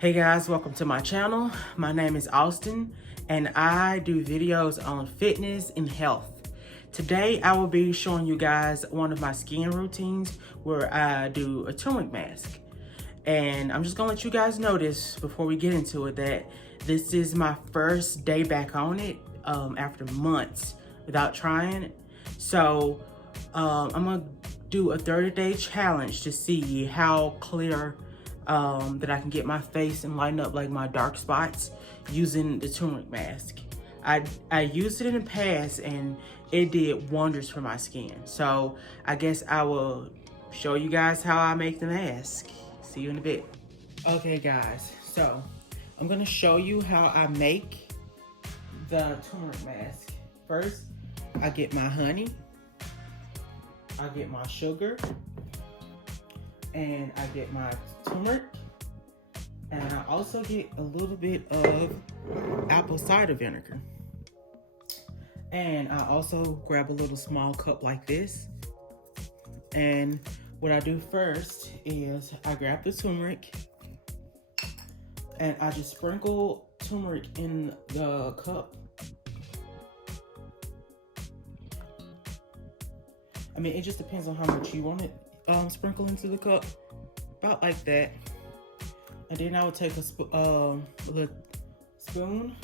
Hey guys, welcome to my channel. My name is Austin and I do videos on fitness and health. Today I will be showing you guys one of my skin routines where I do a turmeric mask. And I'm just gonna let you guys know this before we get into it, that this is my first day back on it after months without trying it. So I'm gonna do a 30-day challenge to see how clear that I can get my face and lighten up like my dark spots using the turmeric mask. I used it in the past and it did wonders for my skin. So I guess I will show you guys how I make the mask. See you in a bit. Okay guys, so I'm gonna show you how I make the turmeric mask. First, I get my honey, I get my sugar, and I get my turmeric, and I also get a little bit of apple cider vinegar. And I also grab a little small cup like this. And what I do first is I grab the turmeric and I just sprinkle turmeric in the cup. I mean, it just depends on how much you want it sprinkled into the cup, about like that. And then I would take a little spoon,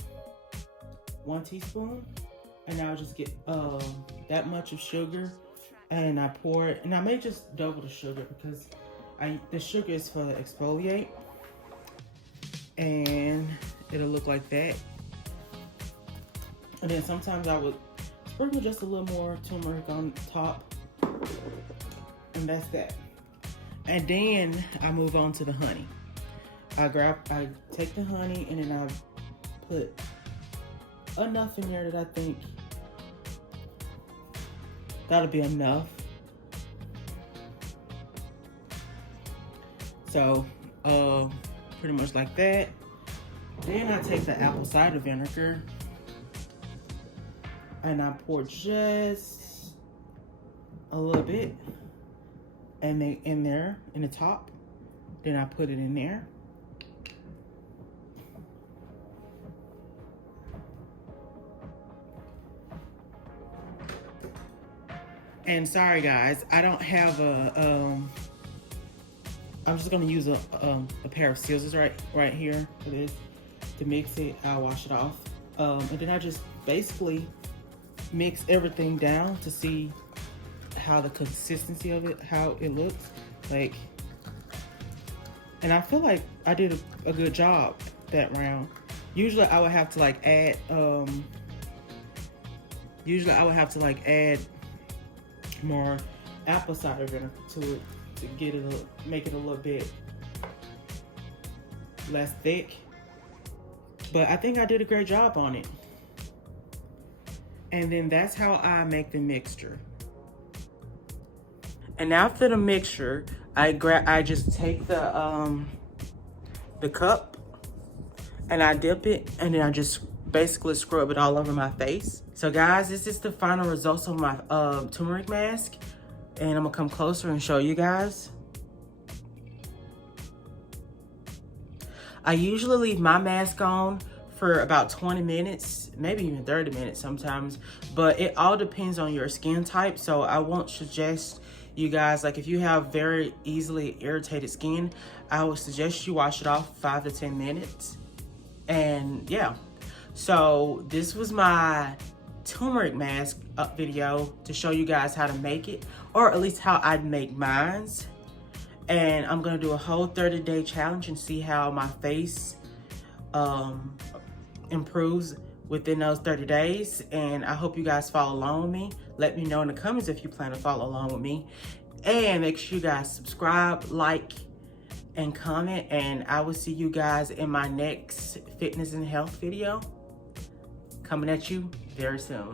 1 teaspoon, and I'll just get that much of sugar, and I pour it, and I may just double the sugar because the sugar is for the exfoliate, and it'll look like that. And then sometimes I would sprinkle just a little more turmeric on top, and that's that. And then I move on to the honey. I take the honey and then I put enough in there that I think that'll be enough. So pretty much like that. Then I take the apple cider vinegar and I pour just a little bit and then in there in the top. Then I put it in there. And sorry guys, I don't have I'm just gonna use a pair of scissors right here for this to mix it. I'll wash it off. And then I just basically mix everything down to see how the consistency of it, how it looks like. And I feel like I did a good job that round. Usually I would have to like add, more apple cider vinegar to it to get it, make it a little bit less thick. But I think I did a great job on it. And then that's how I make the mixture. And after the mixture, I just take the cup and I dip it, and then I just basically scrub it all over my face. So guys, this is the final results of my turmeric mask, and I'm gonna come closer and show you guys. I usually leave my mask on for about 20 minutes, maybe even 30 minutes sometimes, but it all depends on your skin type. So I won't suggest you guys, like if you have very easily irritated skin, I would suggest you wash it off 5 to 10 minutes. And yeah, so this was my turmeric mask video to show you guys how to make it, or at least how I'd make mines. And I'm gonna do a whole 30-day challenge and see how my face improves within those 30 days. And I hope you guys follow along with me. Let me know in the comments if you plan to follow along with me. And make sure you guys subscribe, like, and comment. And I will see you guys in my next fitness and health video coming at you very soon.